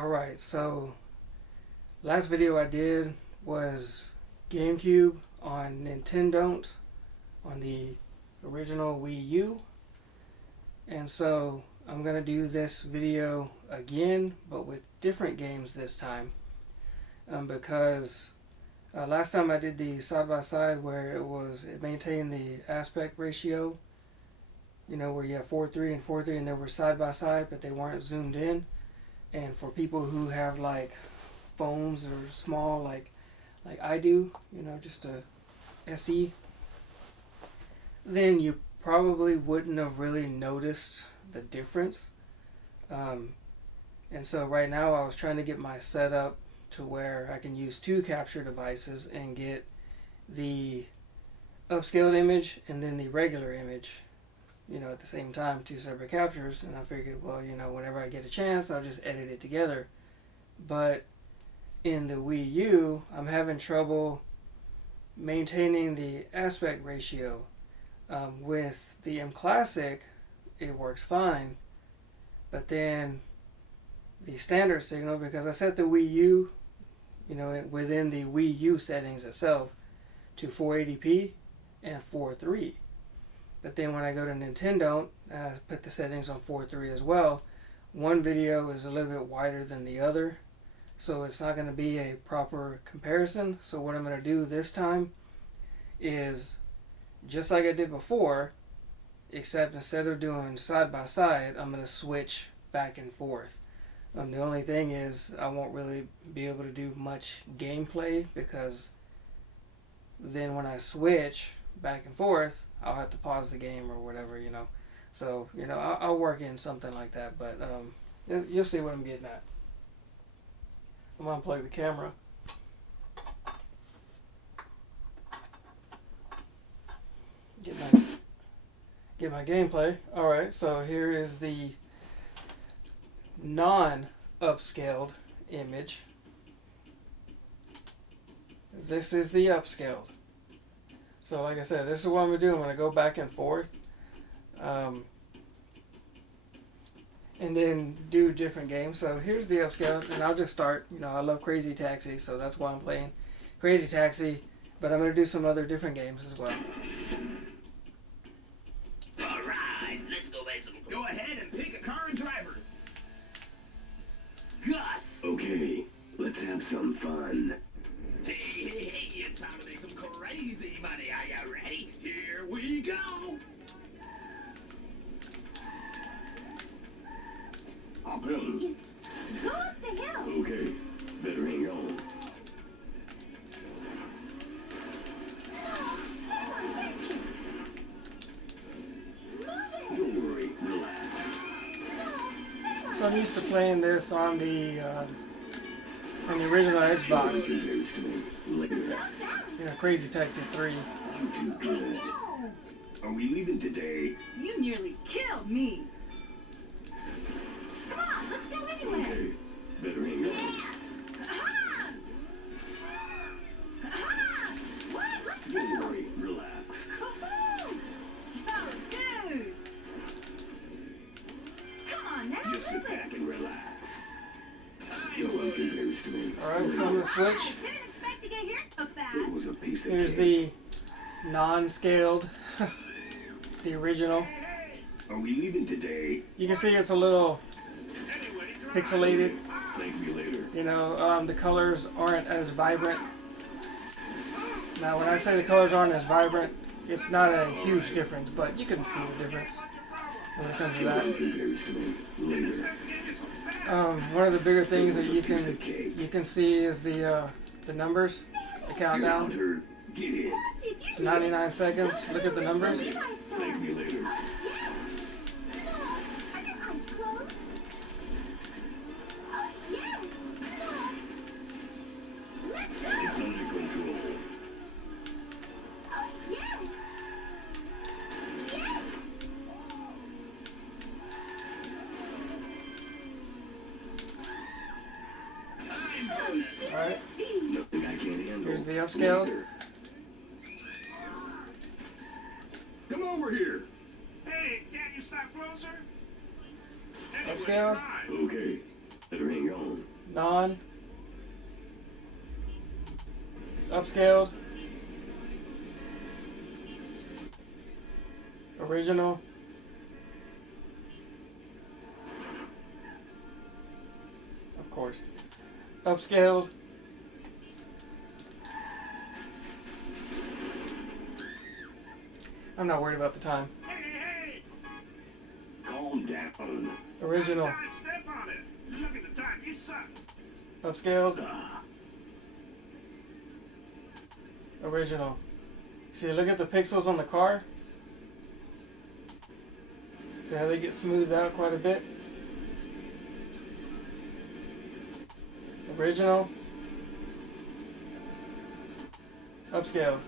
Alright, so last video I did was GameCube on Nintendont on the original WiiU, and so I'm going to do this video again but with different games this time because last time I did the side-by-side where it maintained the aspect ratio, you know, where you have 4:3 and 4:3 and they were side-by-side but they weren't zoomed in. And for people who have like phones that are small like I do, you know, just a SE, then you probably wouldn't have really noticed the difference. And so right now I was trying to get my setup to where I can use two capture devices and get the upscaled image and then the regular image, you know, at the same time, two separate captures. And I figured, well, you know, whenever I get a chance, I'll just edit it together. But in the WiiU, I'm having trouble maintaining the aspect ratio. With the mClassic, it works fine. But then the standard signal, because I set the WiiU, you know, within the WiiU settings itself to 480p and 4:3. But then when I go to Nintendont, and I put the settings on 4:3 as well, one video is a little bit wider than the other, so it's not going to be a proper comparison. So what I'm going to do this time is just like I did before, except instead of doing side by side, I'm going to switch back and forth. The only thing is I won't really be able to do much gameplay, because then when I switch back and forth, I'll have to pause the game or whatever, you know. So, you know, I'll work in something like that, but you'll see what I'm getting at. I'm going to unplug the camera. Get my gameplay. Alright, so here is the non-upscaled image. This is the upscaled. So like I said, this is what I'm going to do. I'm going to go back and forth and then do different games. So here's the upscale, and I'll just start. You know, I love Crazy Taxi, so that's why I'm playing Crazy Taxi, but I'm going to do some other different games as well. Alright, let's go buy some. Go ahead and pick a car and driver. Gus! Okay, let's have some fun. Hey, it's time to make some crazy money. Are you ready? Here we go! Hop in. What the hell? Okay, better hang on. Don't worry, relax. So I'm used to playing this on the original Xbox. You know, Crazy Taxi 3. You too good. Are we leaving today? You nearly killed me. Come on, let's go anywhere. Okay, better hang on. Aha! Aha! What? Let's go. Don't worry, relax. Woohoo! Oh, dude. Come on now. Just sit back and relax. No one compares to me. Alright, so I'm going to switch. Didn't expect to get here so fast. It was a piece of Here's cake. the non-scaled, the original. Are we leaving today? You can see it's a little pixelated. Thank me later. You know, the colors aren't as vibrant. Now, when I say the colors aren't as vibrant, it's not a huge difference, but you can see the difference when it comes to that. Compares to me later. One of the bigger things that you can see is the numbers, the countdown. Hunter, get in. It's 99 seconds. Look at the numbers. Thank me later. It's under control. Alright, Nothing I can't handle. here's the upscaled. Later. Come over here. Hey, can't you stop closer? Upscale. Okay, better hang on. Non. Upscaled. Original. Of course. Upscaled. I'm not worried about the time. Hey! Calm down. Original. Time, step on it. Look at the time. You suck. Upscaled. Original. See, look at the pixels on the car. See how they get smoothed out quite a bit? Original. Upscaled.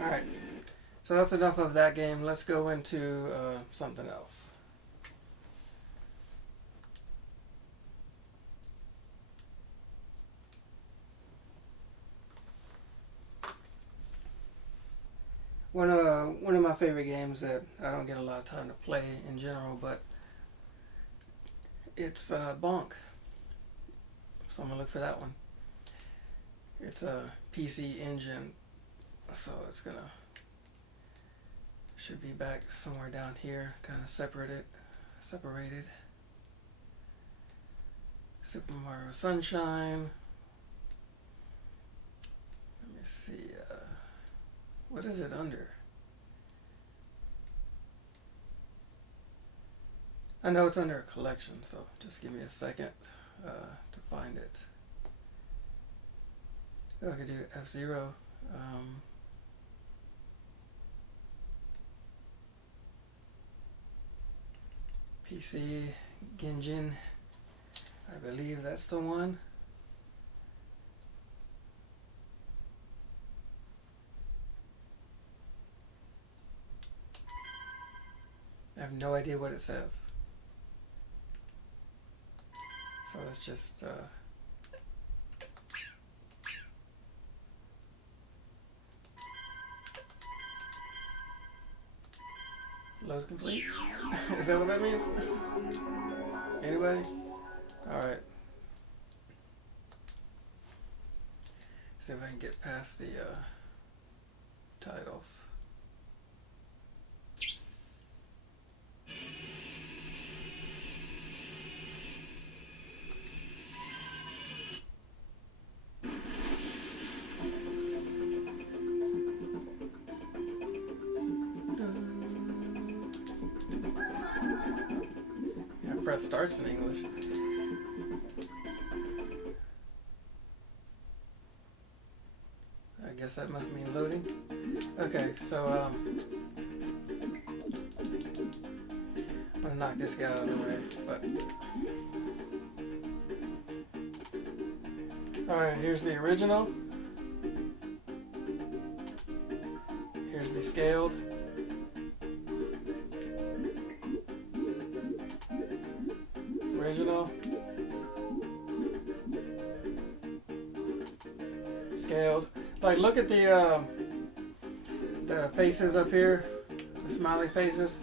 Alright. So that's enough of that game. Let's go into something else. One of my favorite games that I don't get a lot of time to play in general, but it's Bonk. So I'm gonna look for that one. It's a PC engine, so it's gonna should be back somewhere down here, kind of separated. Super Mario Sunshine. Let me see. What is it under? I know it's under a collection, so just give me a second to find it. Oh, I could do F-Zero. PC Genjin. I believe that's the one. I have no idea what it says. So let's just load complete. Is that what that means? Anybody? Alright. See if I can get past the titles. Press starts in English. I guess that must mean loading. Okay, so I'm gonna knock this guy out of the way, but alright, here's the original. Here's the scaled. Original. Scaled. Like, look at the faces up here, the smiley faces.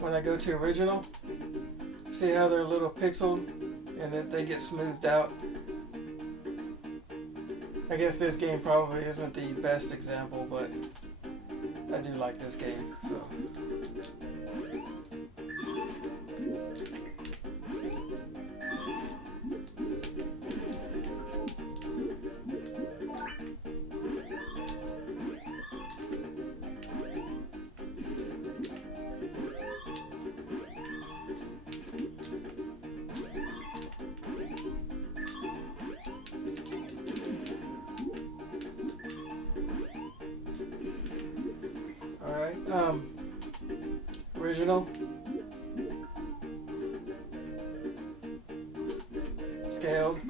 When I go to original, see how they're a little pixeled and that they get smoothed out. I guess this game probably isn't the best example, but I do like this game, so. Original, scaled,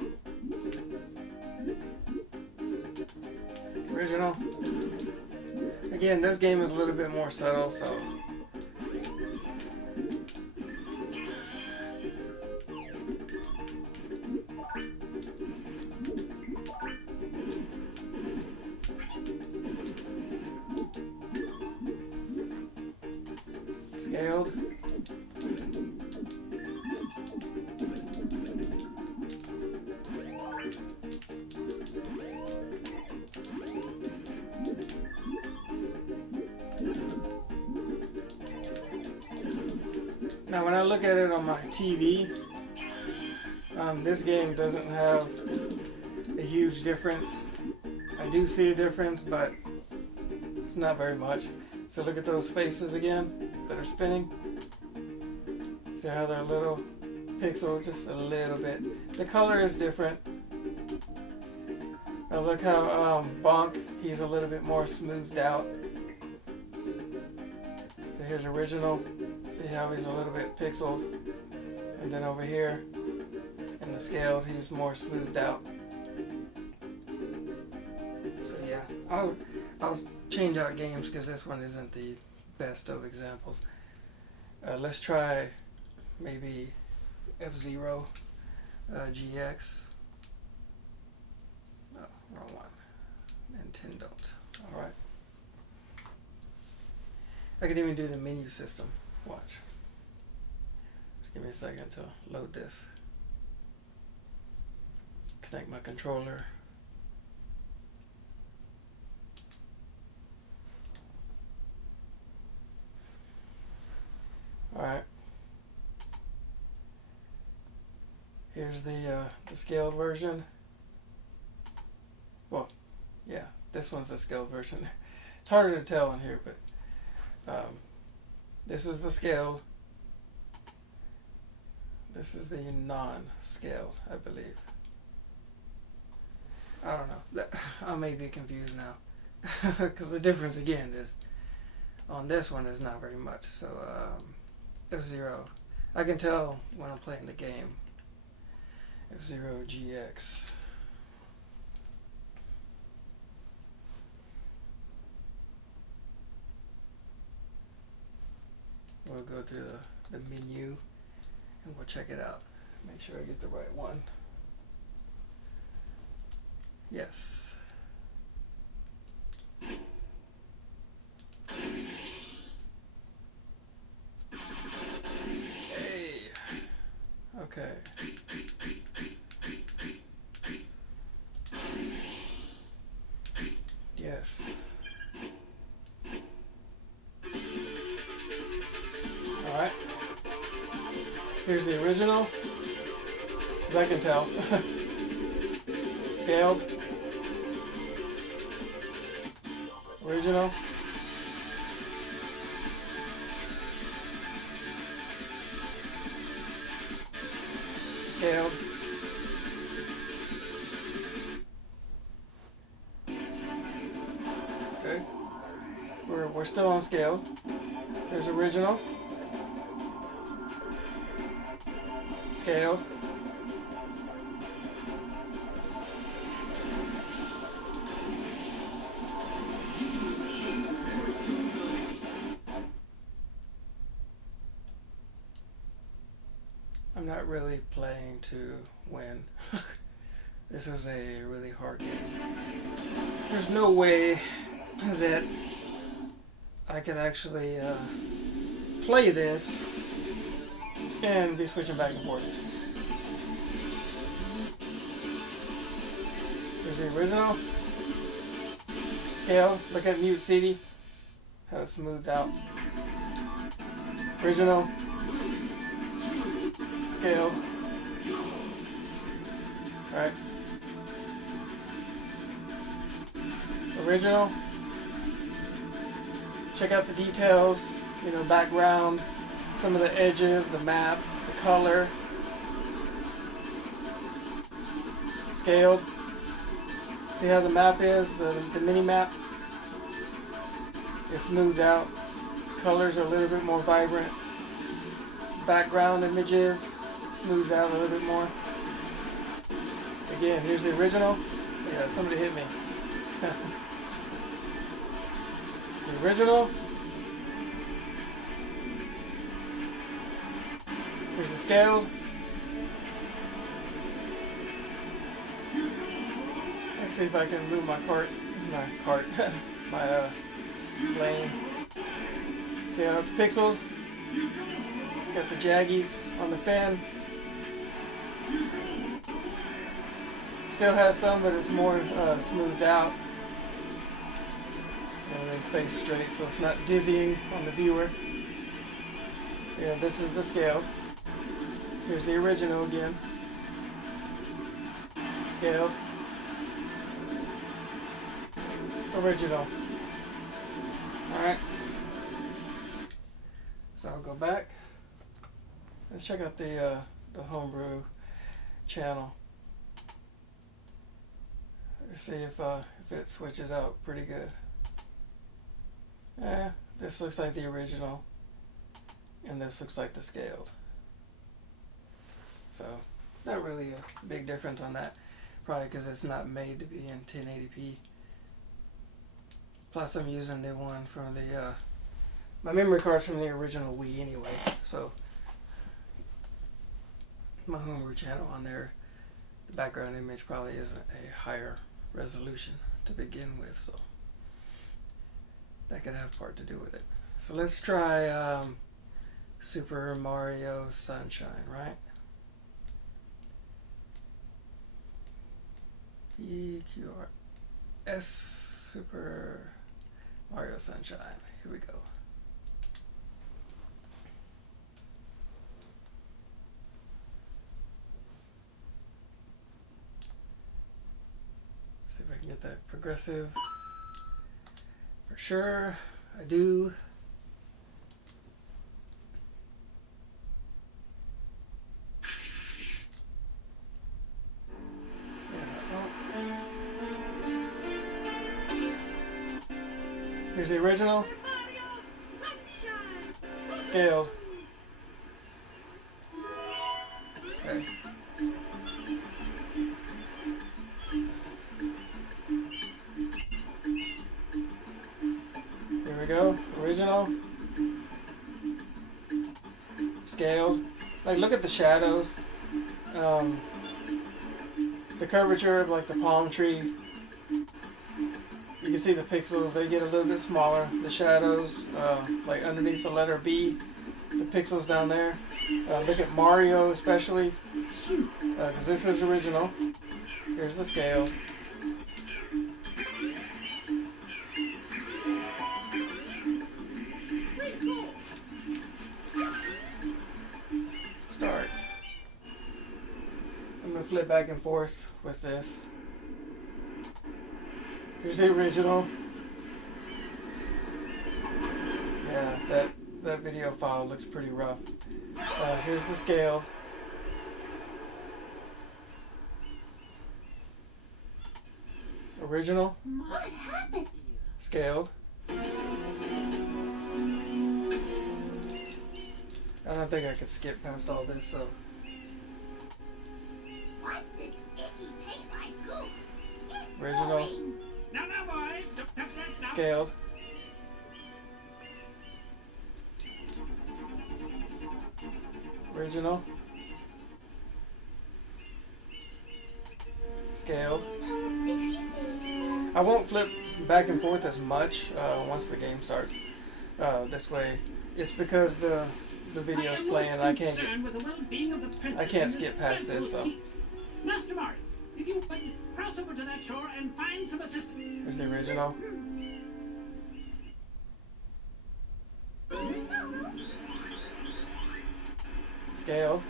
original. Again, this game is a little bit more subtle, so scaled, Now when I look at it on my TV, this game doesn't have a huge difference. I do see a difference, but it's not very much. So look at those faces again that are spinning. See how they're a little pixel, just a little bit. The color is different. Now look how Bonk, he's a little bit more smoothed out. So here's original. See how he's a little bit pixeled. And then over here, in the scaled, he's more smoothed out. So yeah, I'll change out games because this one isn't the best of examples. Let's try maybe F-Zero GX. Oh, wrong one. Nintendont. Alright. I could even do the menu system. Watch. Just give me a second to load this. Connect my controller. Alright. Here's the scaled version. Well, yeah, this one's the scaled version. It's harder to tell on here, but this is the scaled. This is the non-scaled, I believe. I don't know. I may be confused now. Because the difference, again, is on this one is not very much. So, F-Zero. I can tell when I'm playing the game. F-Zero GX. We'll go to the menu and we'll check it out. Make sure I get the right one. Yes. Hey. Okay. Yes. Alright. Here's the original, as I can tell. Scaled. Original. Scaled. Okay. We're still on scaled. There's original. Scaled. I'm not really playing to win. This is a really hard game. There's no way that I can actually play this and be switching back and forth. There's the original. Scale. Look at Mute CD. How it's smoothed out. Original. Scale. Alright. Original. Check out the details, you know, background, some of the edges, the map, the color. Scaled. See how the map is, the mini map? It's smoothed out. Colors are a little bit more vibrant. Background images smoothed out a little bit more. Again, here's the original. Yeah, somebody hit me. It's the original. Here's the scaled. Let's see if I can move my my lane. See how it's pixeled? It's got the jaggies on the fan. Still has some, but it's more smoothed out. And then face straight, so it's not dizzying on the viewer. Yeah, this is the scale. Here's the original again. Scaled. Original. Alright. So I'll go back. Let's check out the homebrew channel. Let's see if it switches out pretty good. This looks like the original, and this looks like the scaled. So not really a big difference on that, probably because it's not made to be in 1080p. Plus I'm using the one from the my memory card's from the original Wii anyway, so my homebrew channel on there, the background image probably isn't a higher resolution to begin with, so that could have part to do with it. So let's try Super Mario Sunshine, right? EQRS Super Mario Sunshine. Here we go. See if I can get that progressive. For sure, I do. Here's the original. Scaled. Okay. Here we go. Original. Scaled. Like, look at the shadows. The curvature of like the palm tree. You can see the pixels, they get a little bit smaller. The shadows, like underneath the letter B, the pixels down there. Look at Mario especially, because this is original. Here's the scale. Start. I'm going to flip back and forth with this. Here's the original. Yeah, that video file looks pretty rough. Here's the scale. Original. What happened? Scaled. I don't think I could skip past all this, so. What's this icky paint like goo? It's Original. moving. Now, boys, don't touch that stuff. Scaled. Original. Scaled. Excuse me. I won't flip back and forth as much once the game starts. This way, it's because the video's playing. I can't skip past this. So Master Mario, if you would cross over to that shore and find some assistance. here's the original. Scaled.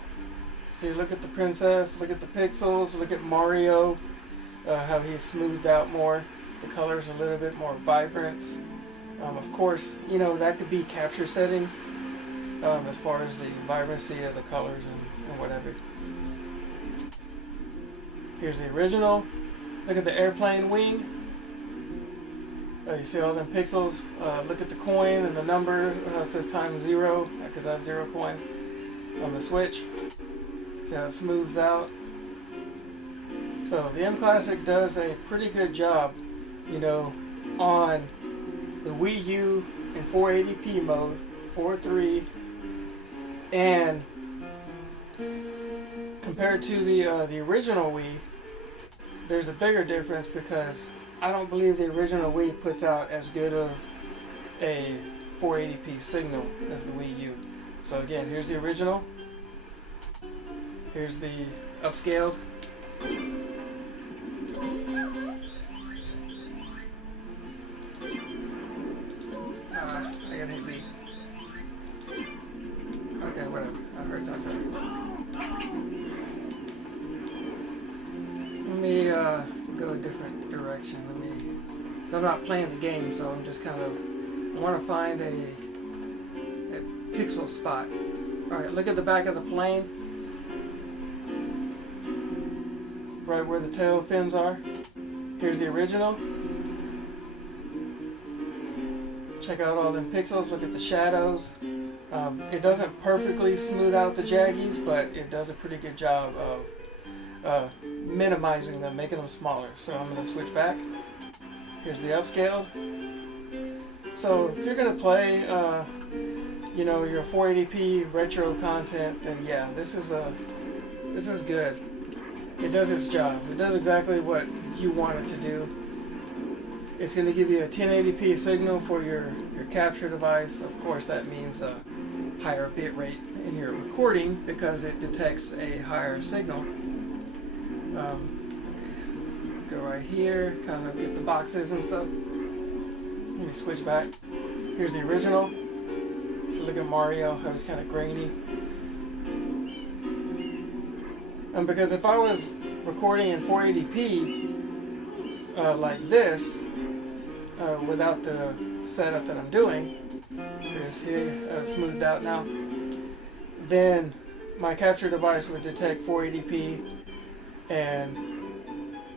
See, look at the princess, look at the pixels, look at Mario, how he's smoothed out more. The color's a little bit more vibrant. Of course, you know, that could be capture settings as far as the vibrancy of the colors and whatever. Here's the original. Look at the airplane wing. You see all them pixels. Look at the coin and the number. It says times 0 because I have 0 coins on the Switch. See how it smooths out. So the mClassic does a pretty good job, you know, on the Wii U in 480p mode, 4.3, and compared to the original Wii, there's a bigger difference because I don't believe the original Wii puts out as good of a 480p signal as the Wii U. So again, here's the original. Here's the upscaled. I gotta hit B. talk about it. Let me go a different direction. I'm not playing the game, so I'm just kind of, I want to find a pixel spot. Alright, look at the back of the plane. Right where the tail fins are. Here's the original. Check out all them pixels, look at the shadows. It doesn't perfectly smooth out the jaggies, but it does a pretty good job of minimizing them, making them smaller. So I'm going to switch back. Here's the upscale. So if you're going to play, you know, your 480p retro content, then yeah, this is good. It does its job. It does exactly what you want it to do. It's going to give you a 1080p signal for your capture device. Of course, that means a higher bit rate in your recording because it detects a higher signal. Go right here, kind of get the boxes and stuff. Let me switch back. Here's the original. So look at Mario, how he's kind of grainy. And because if I was recording in 480p like this, without the setup that I'm doing, here's here, smoothed out now, then my capture device would detect 480p and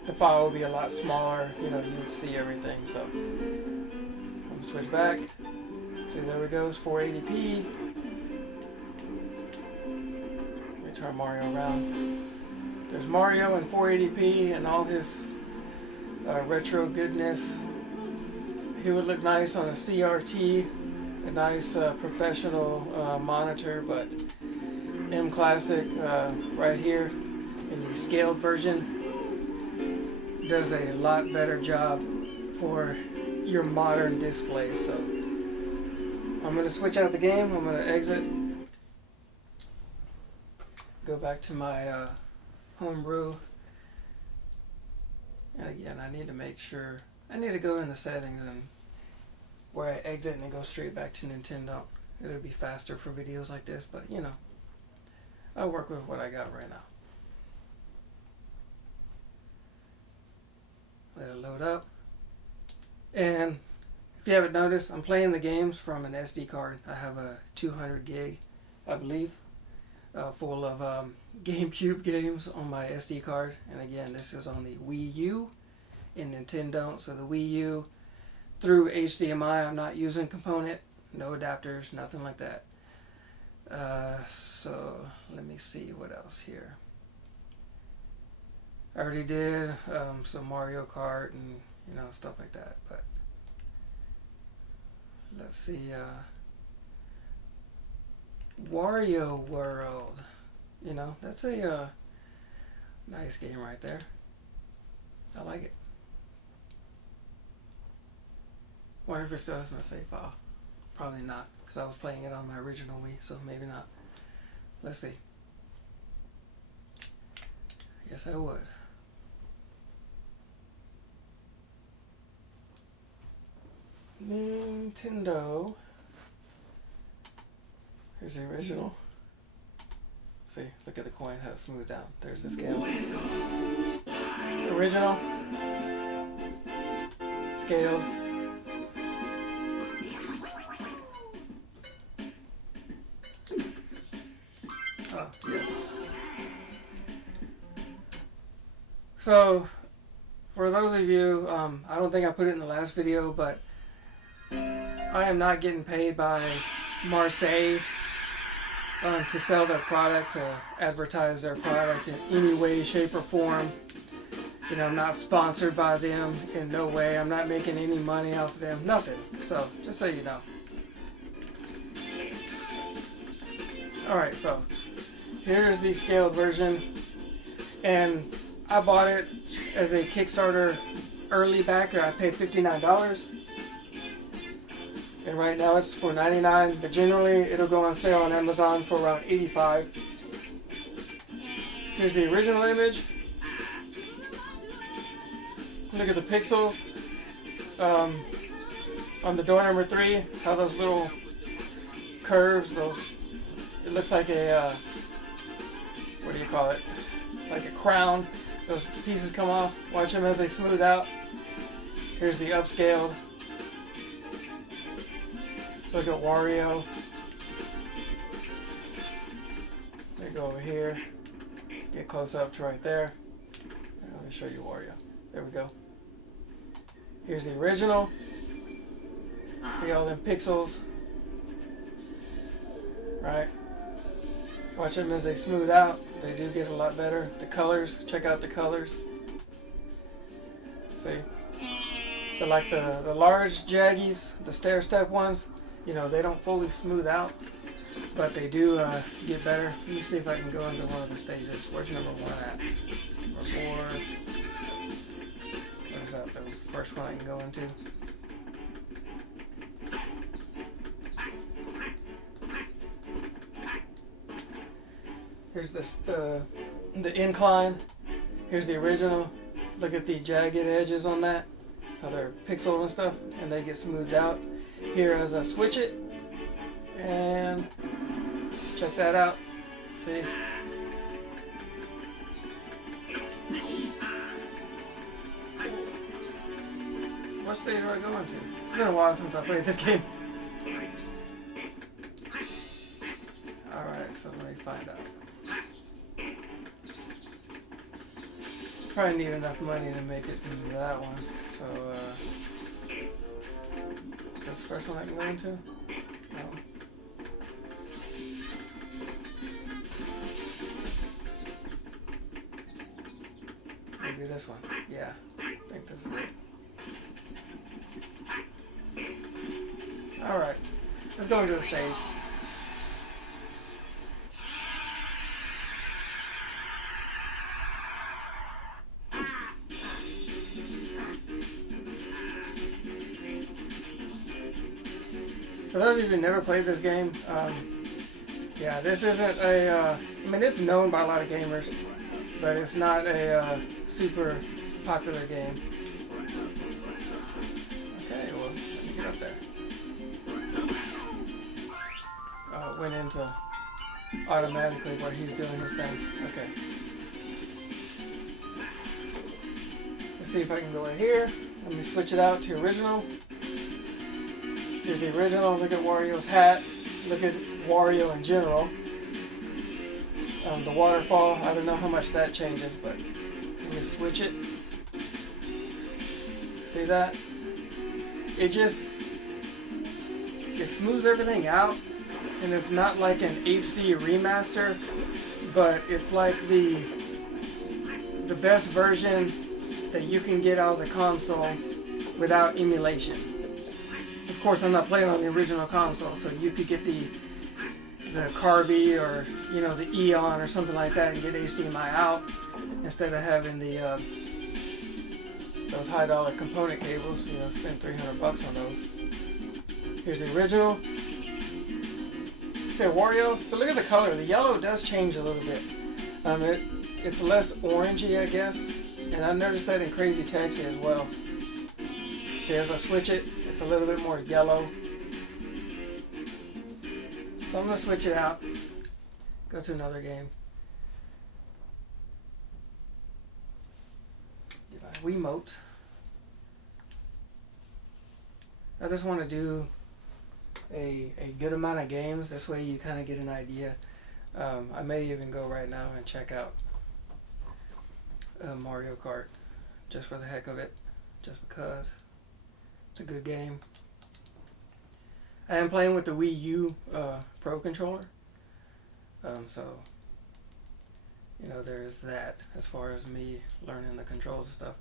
the file will be a lot smaller, you know, you would see everything. So I'm going to switch back. See, there we go, it's 480p. Let me turn Mario around. There's Mario in 480p and all his retro goodness. He would look nice on a CRT, a nice professional monitor, but mClassic right here in the scaled version does a lot better job for your modern display. So I'm going to switch out the game. I'm going to exit, go back to my homebrew, and again I need to make sure, I need to go in the settings and where I exit and go straight back to Nintendont. It'll be faster for videos like this, but you know, I'll work with what I got right now. Let it load up. And if you haven't noticed, I'm playing the games from an SD card. I have a 200 gig, I believe, full of GameCube games on my SD card. And again, this is on the WiiU in Nintendont. So the WiiU through HDMI, I'm not using component, no adapters, nothing like that. So let me see what else here. I already did some Mario Kart and you know, stuff like that, but let's see, Wario World, you know, that's a nice game right there. I like it. Wonder if it still has my save file. Probably not, because I was playing it on my original Wii, so maybe not. Let's see. Yes, I would. Nintendo. Here's the original. See, look at the coin, how it's smoothed out. There's the scale. Original. Scaled. Oh, yes. So, for those of you, I don't think I put it in the last video, but I am not getting paid by Marseille to sell their product, to advertise their product in any way, shape, or form. You know, I'm not sponsored by them in no way. I'm not making any money off of them. Nothing. So, just so you know. Alright, so here's the scaled version. And I bought it as a Kickstarter early backer. I paid $59. And right now it's for $99, but generally it'll go on sale on Amazon for around $85. Here's the original image. Look at the pixels on the door number 3. How those little curves, it looks like a what do you call it? Like a crown. Those pieces come off. Watch them as they smooth out. Here's the upscaled. Let's look at Wario. Let me go over here. Get close up to right there. And let me show you Wario. There we go. Here's the original. See all them pixels? Right? Watch them as they smooth out. They do get a lot better. The colors, check out the colors. See? They're like the large jaggies, the stair step ones, you know, they don't fully smooth out, but they do get better. Let me see if I can go into one of the stages. Where's number 1 at? Number 4. What is that? The first one I can go into? Here's the incline. Here's the original. Look at the jagged edges on that. How they're pixeled and stuff, and they get smoothed out. Here as I switch it, and check that out. See? So what stage do I go into? It's been a while since I played this game. Alright, so let me find out. Probably need enough money to make it through that one. So, is this the first one I can go into? No. Maybe this one. Yeah, I think this is it. Alright, let's go into the stage. For those of you who never played this game, yeah, this isn't a, I mean, it's known by a lot of gamers, but it's not a super popular game. Okay, well, let me get up there. It went into automatically where he's doing his thing. Okay. Let's see if I can go right here. Let me switch it out to original. Here's the original. Look at Wario's hat. Look at Wario in general. The waterfall, I don't know how much that changes, but let me switch it. See that? It smooths everything out, and it's not like an HD remaster, but it's like the best version that you can get out of the console without emulation. Of course, I'm not playing on the original console, so you could get the Carby or, you know, the Eon or something like that and get HDMI out instead of having the those high-dollar component cables. You know, spend $300 on those. Here's the original. Okay, Wario. So look at the color. The yellow does change a little bit. It's less orangey, I guess, and I noticed that in Crazy Taxi as well. See, as I switch it, it's a little bit more yellow. So I'm going to switch it out. Go to another game. Get my Wiimote. I just want to do a good amount of games. This way you kind of get an idea. I may even go right now and check out Mario Kart. Just for the heck of it. Just because. It's a good game. I am playing with the WiiU Pro controller. So, you know, there's that as far as me learning the controls and stuff.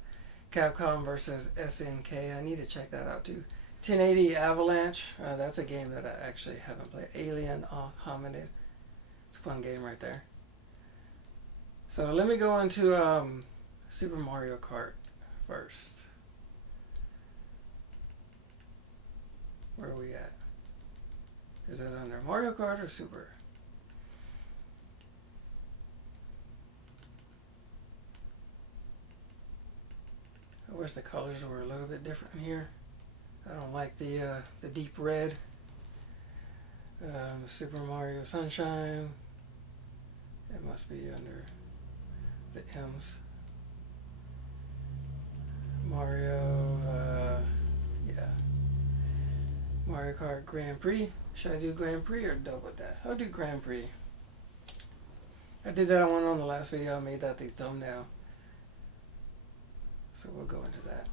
Capcom versus SNK. I need to check that out too. 1080 Avalanche. That's a game that I actually haven't played. Alien Hominid. It's a fun game right there. So let me go into Super Mario Kart first. Where are we at? Is it under Mario Kart or Super? I wish the colors were a little bit different here. I don't like the deep red. Super Mario Sunshine. It must be under the M's. Mario, yeah. Mario Kart Grand Prix. Should I do Grand Prix or double that? I'll do Grand Prix. I did that one on the last video. I made that the thumbnail. So we'll go into that.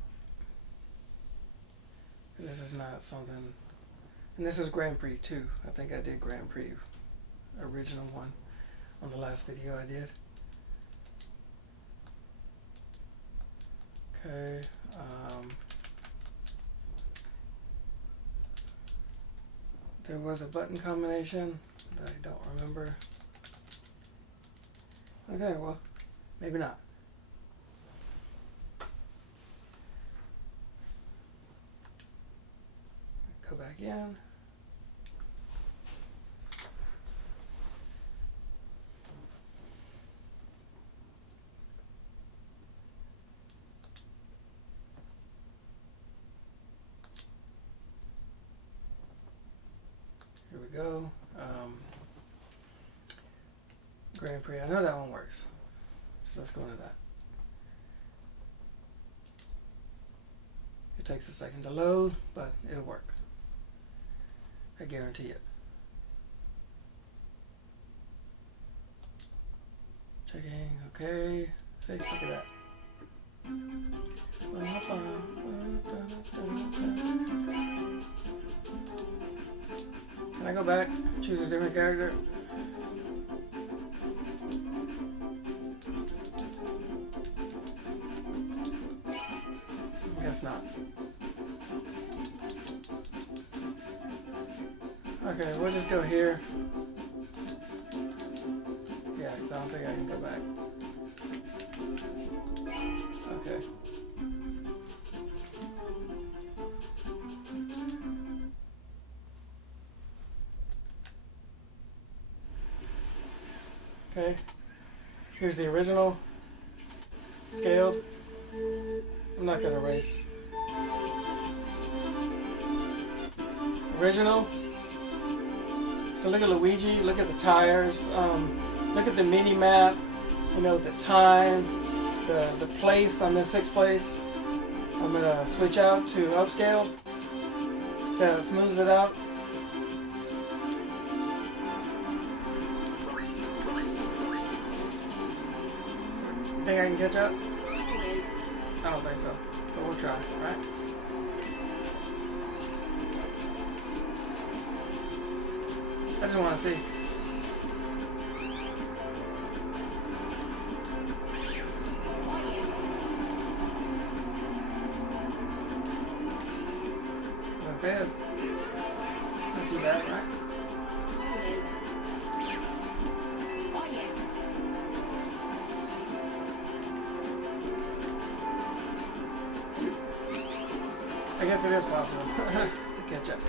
This is not something... And this is Grand Prix 2. I think I did Grand Prix, original one, on the last video I did. Okay. There was a button combination that I don't remember. Okay, well, maybe not. Go back in. Here we go. Grand Prix. I know that one works. So let's go into that. It takes a second to load, but it'll work. I guarantee it. Checking, okay. See, look at that. Can I go back? Choose a different character? Guess not. Okay, we'll just go here. Yeah, because I don't think I can go back. Okay. Okay. Here's the original. Scaled. I'm not gonna race. Original. So look at Luigi, look at the tires, look at the mini map, you know, the time, the place. I'm in 6th place. I'm gonna switch out to upscale. See how it smooths it out. Think I can catch up? I don't think so, but we'll try, right? I just want to see. Not fast. Not too bad, right? I guess it is possible to catch up.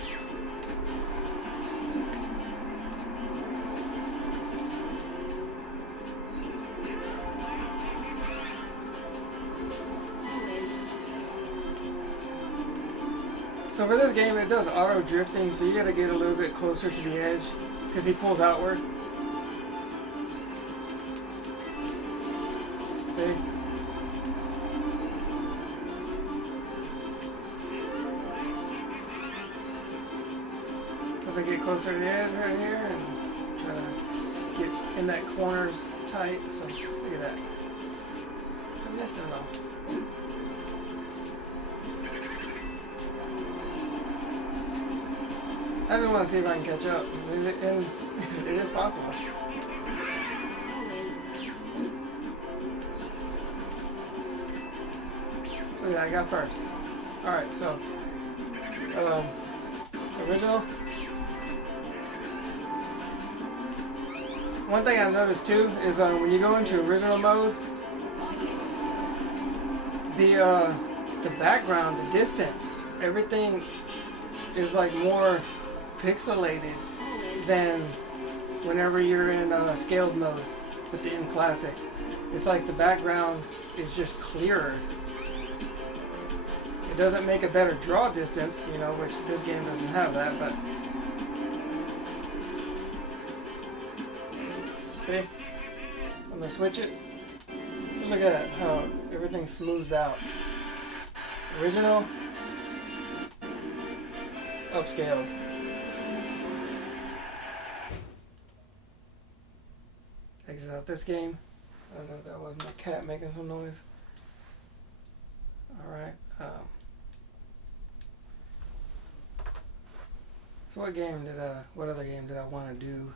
So for this game, it does auto drifting, so you gotta get a little bit closer to the edge because he pulls outward. See? So if I get closer to the edge right here and try to get in that corners tight, so look at that. I missed him though. I just want to see if I can catch up, and it is possible. Oh yeah, I got first. Alright, so, original. One thing I noticed too is when you go into original mode, the background, the distance, everything is like more pixelated than whenever you're in scaled mode with the mClassic. It's like the background is just clearer. It doesn't make a better draw distance, you know, which this game doesn't have that, but see? I'm gonna switch it. So look at how everything smooths out. Original, upscaled. Exit out this game. I don't know if that was my cat making some noise. Alright. So what other game did I want to do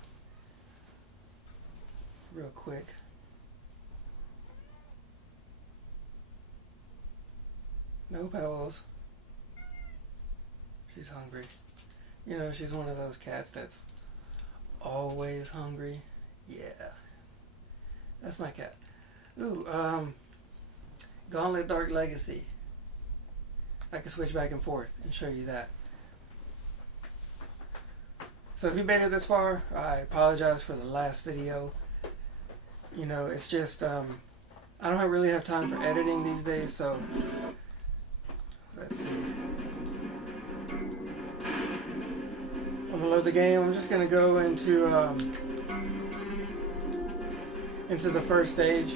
real quick? No Pebbles. She's hungry. You know, she's one of those cats that's always hungry. Yeah. That's my cat. Ooh, Gauntlet Dark Legacy. I can switch back and forth and show you that. So if you made it this far, I apologize for the last video. You know, it's just, I don't really have time for editing these days, so let's see. I'm gonna load the game. I'm just gonna go into the first stage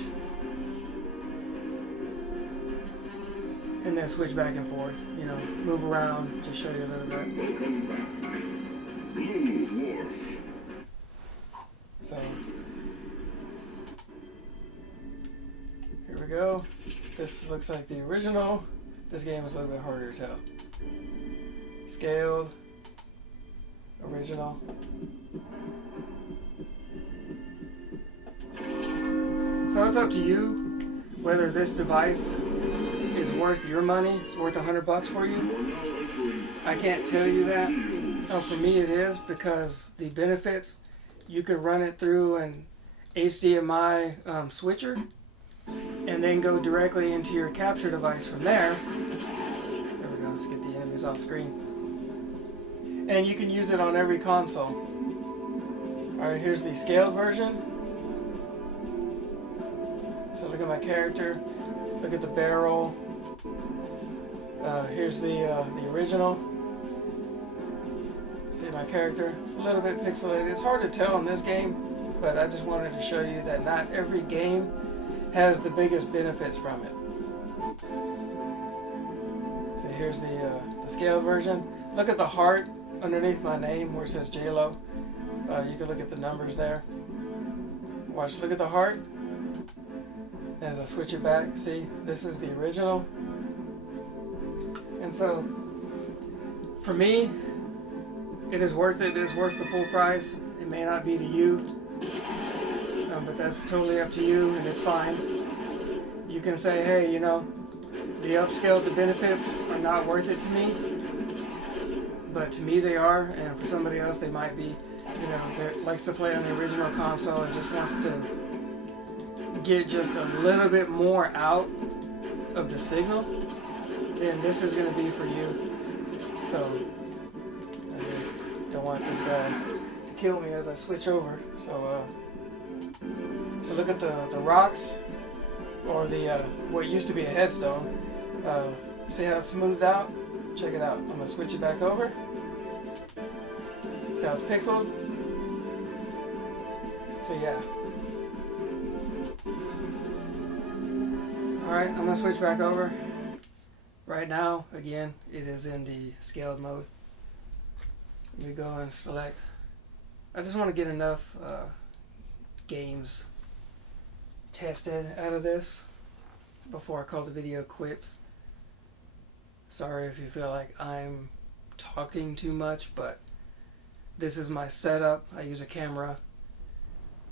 and then switch back and forth, you know, move around, just show you a little bit. Welcome back. Blue Dwarf. So here we go. This looks like the original. This game is a little bit harder to tell. Scaled, original. So it's up to you whether this device is worth your money. It's worth $100 for you. I can't tell you that. For me it is, because the benefits, you can run it through an HDMI switcher and then go directly into your capture device from there. There we go, let's get the enemies off screen. And you can use it on every console. Alright, here's the scaled version. So look at my character, look at the barrel. Here's the original. See my character, a little bit pixelated. It's hard to tell in this game, but I just wanted to show you that not every game has the biggest benefits from it. So here's the scaled version. Look at the heart underneath my name where it says JLo. You can look at the numbers there. Watch, look at the heart. As I switch it back, see, this is the original. And so, for me, it is worth it. It is worth the full price. It may not be to you, but that's totally up to you, and it's fine. You can say, hey, you know, the upscale, the benefits are not worth it to me, but to me they are, and for somebody else they might be. You know, that likes to play on the original console and just wants to get just a little bit more out of the signal, then this is going to be for you. So I don't want this guy to kill me as I switch over. So so look at the rocks, or the what used to be a headstone. See how it's smoothed out? Check it out. I'm gonna switch it back over. See how it's pixeled? So yeah. Alright, I'm gonna switch back over. Right now, again, it is in the scaled mode. Let me go and select. I just want to get enough games tested out of this before I call the video quits. Sorry if you feel like I'm talking too much, but this is my setup. I use a camera,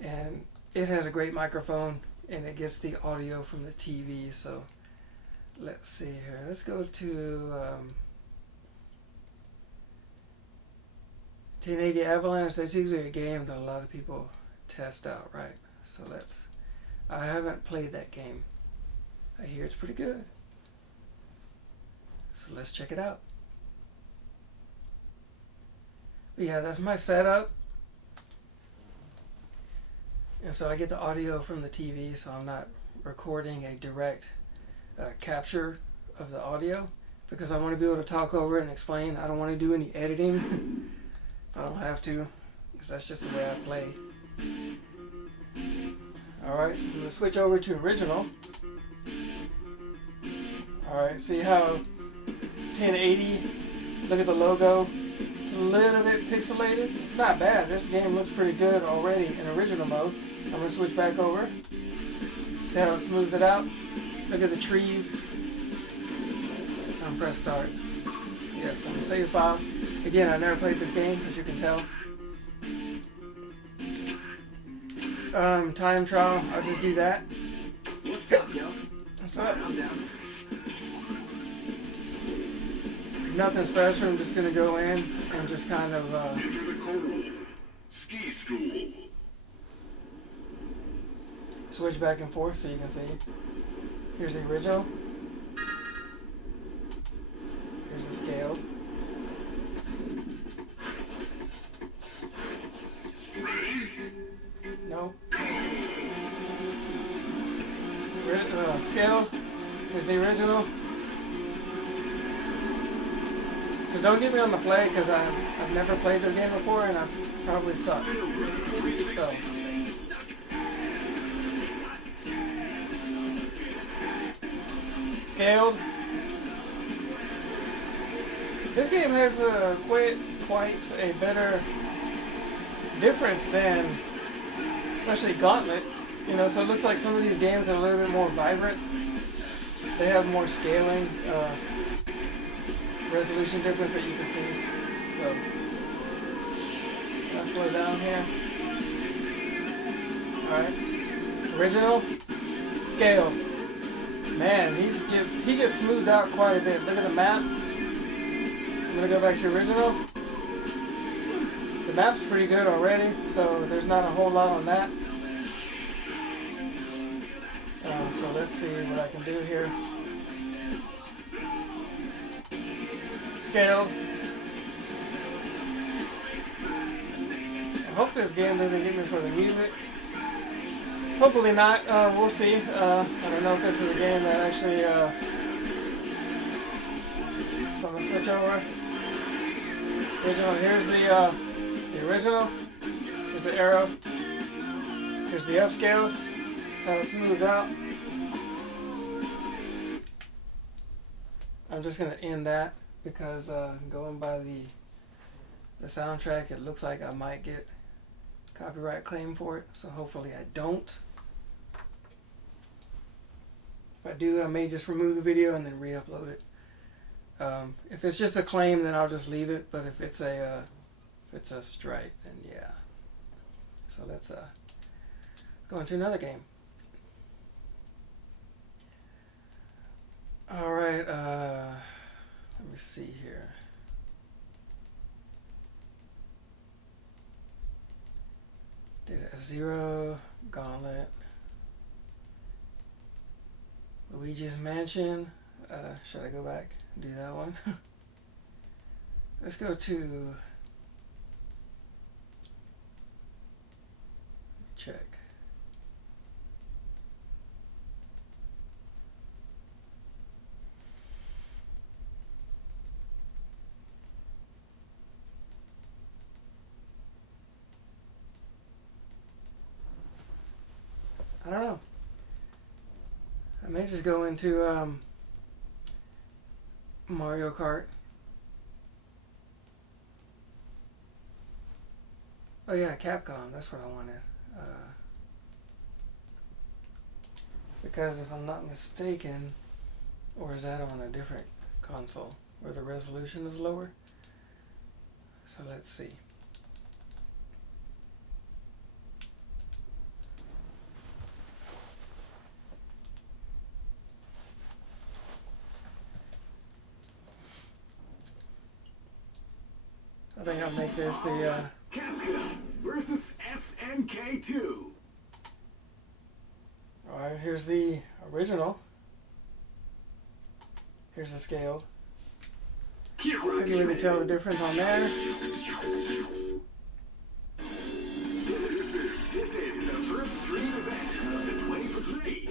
and it has a great microphone, and it gets the audio from the TV. So let's see here. Let's go to 1080 Avalanche. That's usually a game that a lot of people test out, right? So I haven't played that game. I hear it's pretty good. So let's check it out. But yeah, that's my setup. And so I get the audio from the TV, so I'm not recording a direct capture of the audio, because I want to be able to talk over it and explain. I don't want to do any editing. I don't have to, because that's just the way I play. Alright, I'm going to switch over to original. Alright, see how 1080, look at the logo, it's a little bit pixelated. It's not bad. This game looks pretty good already in original mode. I'm going to switch back over. See how it smooths it out? Look at the trees. I'm press start. Yes, I'm going to save file. Again, I never played this game, as you can tell. Time trial, I'll just do that. What's up, yo? What's up? I'm down. Nothing special, I'm just gonna go in and just kind of Enter the code. Ski school. switch back and forth so you can see. Here's the original. Here's the scale. No. Scale. Here's the original. So don't get me on the play because I've never played this game before and I probably suck. So. Scaled. This game has quite a better difference than, especially Gauntlet. You know, so it looks like some of these games are a little bit more vibrant. They have more scaling, resolution difference that you can see. So, I'll slow down here. Alright. Original. Scale. Man, he gets smoothed out quite a bit. Look at the map. I'm gonna go back to original. The map's pretty good already, so there's not a whole lot on that. So let's see what I can do here. Scaled. I hope this game doesn't get me for the music. Hopefully not. We'll see. I don't know if this is a game that actually. So I'm gonna switch over. Original. Here's the original. Here's the arrow. Here's the upscale. How it smooths out. I'm just gonna end that because going by the soundtrack, it looks like I might get copyright claim for it. So hopefully I don't. If I do, I may just remove the video and then re-upload it. If it's just a claim, then I'll just leave it. But if it's a strike, then yeah. So let's go into another game. All right. Let me see here. Did F-Zero, Gauntlet, Luigi's Mansion. Should I go back and do that one? Let's go to check. I don't know. I may just go into Mario Kart. Oh yeah, Capcom. That's what I wanted. Because if I'm not mistaken, or is that on a different console where the resolution is lower? So let's see. I think I'll make this the Capcom versus SNK2. Alright, here's the original. Here's the scaled. Couldn't really tell the difference on there. This is the first dream event of the 20 for Prix.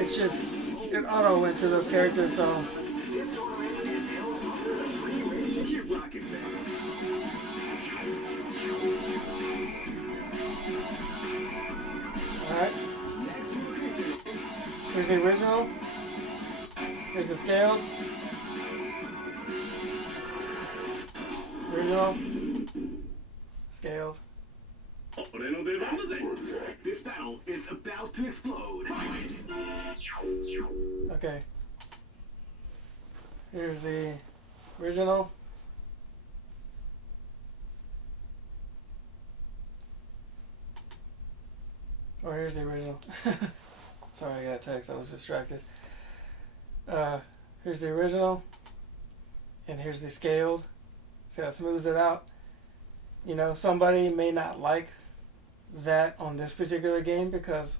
It's just, it auto went to those characters, so. This tournament is held under the free ratio. Keep rocking, man. Here's the original. Here's the scaled. Original. Scaled. This battle is about to explode. Okay. Here's the original. Oh, here's the original. Sorry, I got a text. I was distracted. Here's the original. And here's the scaled. See how it smooths it out? You know, somebody may not like that on this particular game because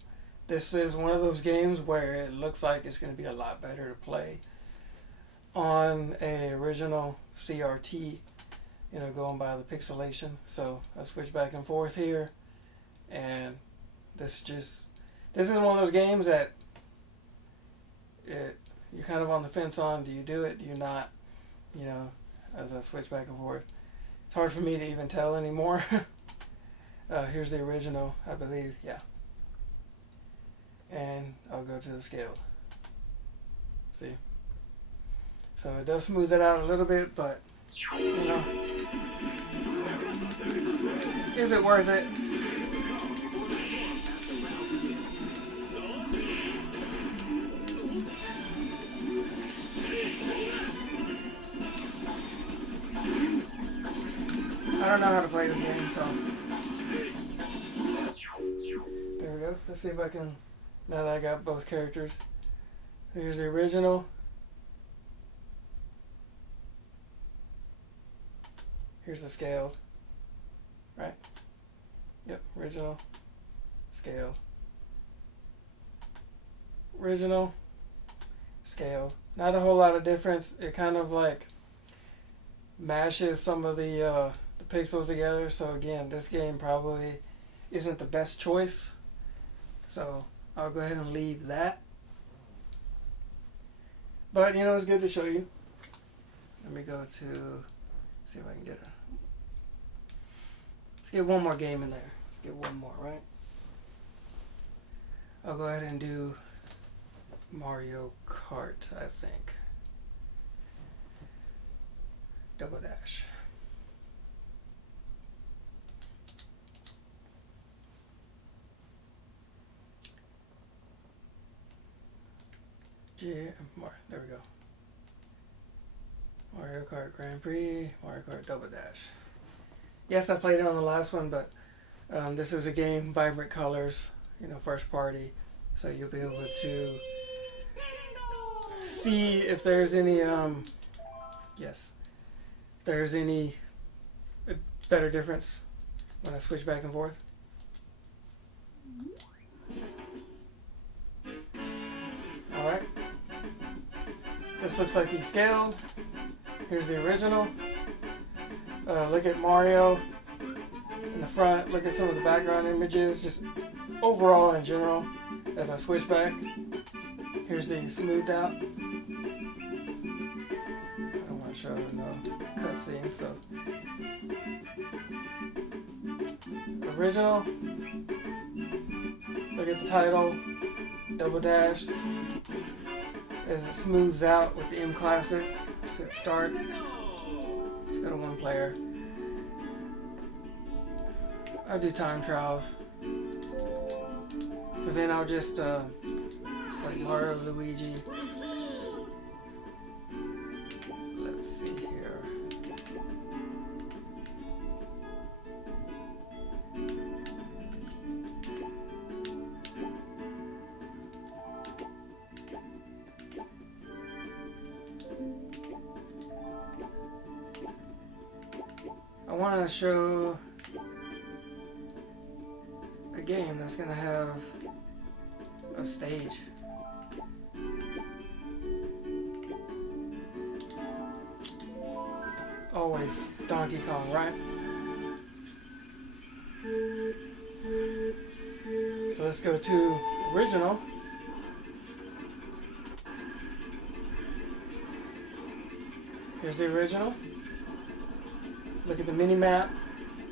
this is one of those games where it looks like it's going to be a lot better to play on a original CRT, you know, going by the pixelation. So I switch back and forth here, and this is one of those games that you're kind of on the fence on. Do you do it? Do you not? You know, as I switch back and forth, it's hard for me to even tell anymore. Here's the original, I believe. Yeah. And I'll go to the scaled. See? So it does smooth it out a little bit, but, you know, is it worth it? I don't know how to play this game, so there we go. Let's see if I can, now that I got both characters. Here's the original. Here's the scaled. Right? Yep, original, scaled. Original, scaled. Not a whole lot of difference. It kind of like mashes some of the pixels together. So again, this game probably isn't the best choice. So I'll go ahead and leave that. But you know, it's good to show you. Let me go to, see if I can get it. Let's get one more game in there. Let's get one more, right? I'll go ahead and do Mario Kart, I think. Double dash. There we go. Mario Kart Grand Prix, Mario Kart Double Dash. Yes, I played it on the last one, but this is a game, vibrant colors, you know, first party, so you'll be able to see if there's any, yes, if there's any better difference when I switch back and forth. Alright. This looks like the scaled. Here's the original. Look at Mario in the front. Look at some of the background images. Just overall in general. As I switch back. Here's the smoothed out. I don't want to show no cutscene, so. Original. Look at the title. Double dash. As it smooths out with the mClassic. So it start. Let's go to one player. I'll do time trials. Because then I'll just, it's like Mario, Luigi. Let's see here. I want to show a game that's going to have a stage. Always Donkey Kong, right? So let's go to original. Here's the original. Look at the mini map.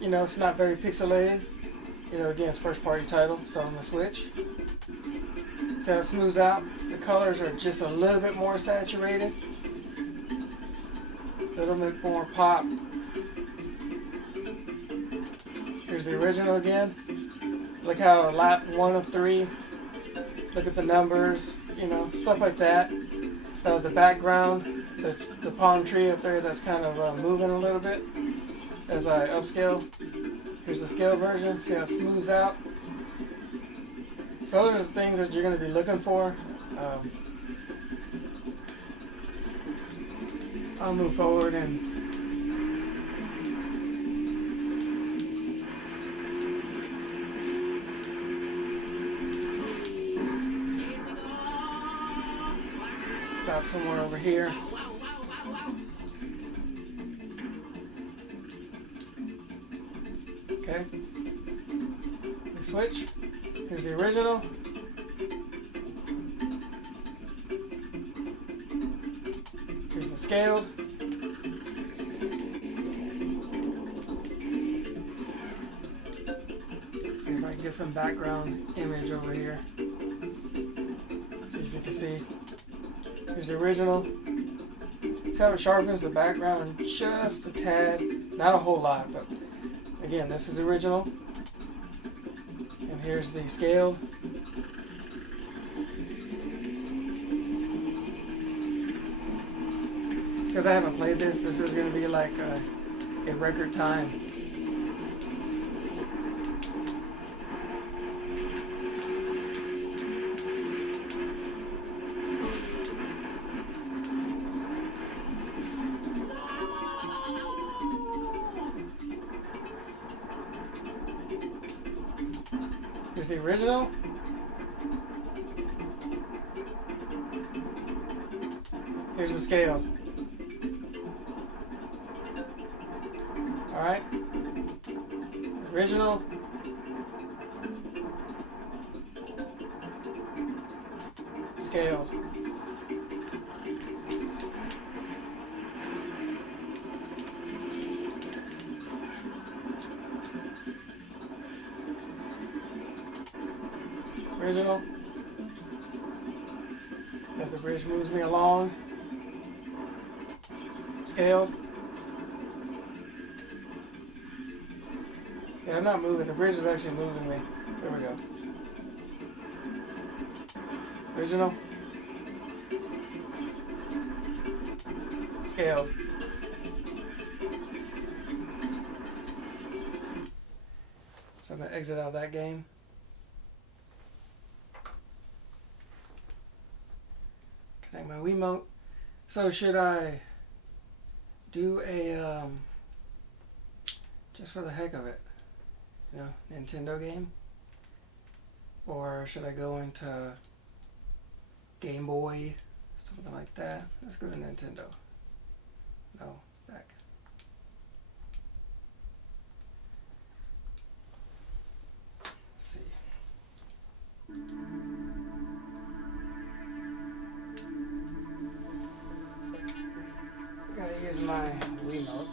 You know, it's not very pixelated. You know, again, it's first party title, so I'm gonna switch. See how it smooths out? the colors are just a little bit more saturated, a little bit more pop. Here's the original again. Look how lap 1 of 3. Look at the numbers, you know, stuff like that. The background, the palm tree up there that's kind of moving a little bit as I upscale. Here's the scale version. See how it smooths out. So those are the things that you're going to be looking for. I'll move forward and stop somewhere over here. Okay. We switch. Here's the original. Here's the scaled. See if I can get some background image over here. See if you can see. Here's the original. See how it sharpens the background just a tad. Not a whole lot, but again, this is the original. And here's the scaled. Because I haven't played this, this is going to be like a record time. Here's the original. Here's the scale. Alright. Original. Scaled. Original. As the bridge moves me along. Scaled. Yeah, I'm not moving. The bridge is actually moving me. There we go. Original. Scaled. So I'm going to exit out of that game. Connect my Wiimote. So should I do a, just for the heck of it, you know, Nintendo game? Or should I go into Game Boy, something like that? Let's go to Nintendo. No, back. Let's see. Gotta use my Wiimote.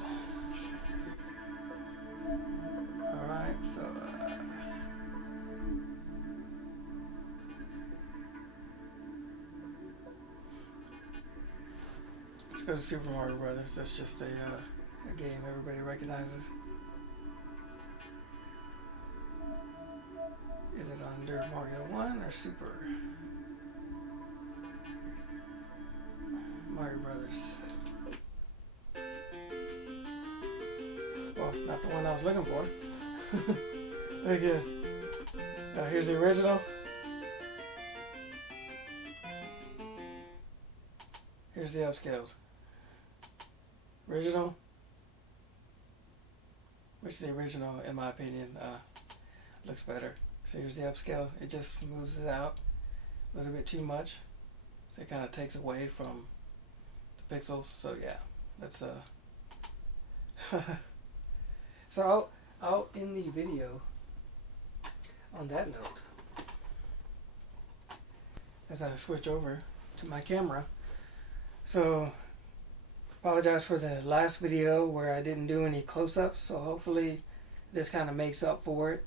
Alright, so let's go to Super Mario Brothers. That's just a game everybody recognizes. Is it under Mario 1 or Super Mario Brothers? Well, not the one I was looking for. Very good. Here's the original. Here's the upscaled. Original. Which the original, in my opinion, looks better. So here's the upscale. It just smooths it out a little bit too much. So it kind of takes away from the pixels. So yeah, that's so I'll end the video on that note as I switch over to my camera. So apologize for the last video where I didn't do any close-ups, so hopefully this kind of makes up for it.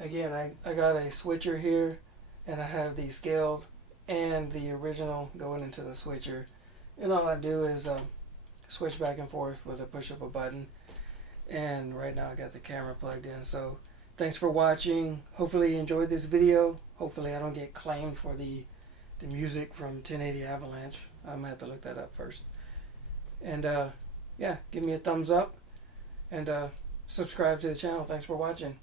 Again, I got a switcher here and I have the scaled and the original going into the switcher, and all I do is switch back and forth with a push of a button. And right now I got the camera plugged in. So thanks for watching. Hopefully you enjoyed this video. Hopefully I don't get claimed for the music from 1080 Avalanche. I'm gonna have to look that up first. And yeah, give me a thumbs up and subscribe to the channel. Thanks for watching.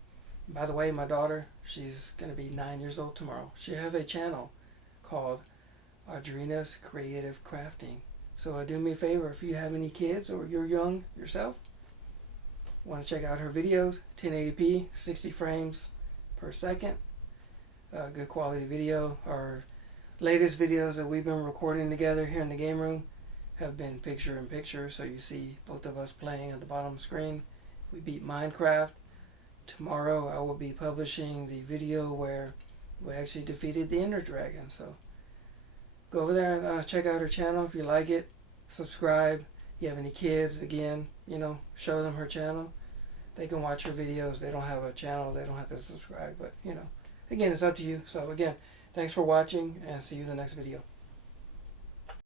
By the way, my daughter, she's gonna be 9 years old tomorrow. She has a channel called Audrina's Creative Crafting. So do me a favor, if you have any kids or you're young yourself, want to check out her videos, 1080p, 60 frames per second, good quality video. Our latest videos that we've been recording together here in the game room have been picture-in-picture, so you see both of us playing at the bottom of the screen. We beat Minecraft. Tomorrow I will be publishing the video where we actually defeated the Ender Dragon. So go over there and check out her channel if you like it. Subscribe. If you have any kids, again, show them her channel. They can watch her videos. They don't have a channel. They don't have to subscribe. But, again, it's up to you. So, again, thanks for watching, and see you in the next video.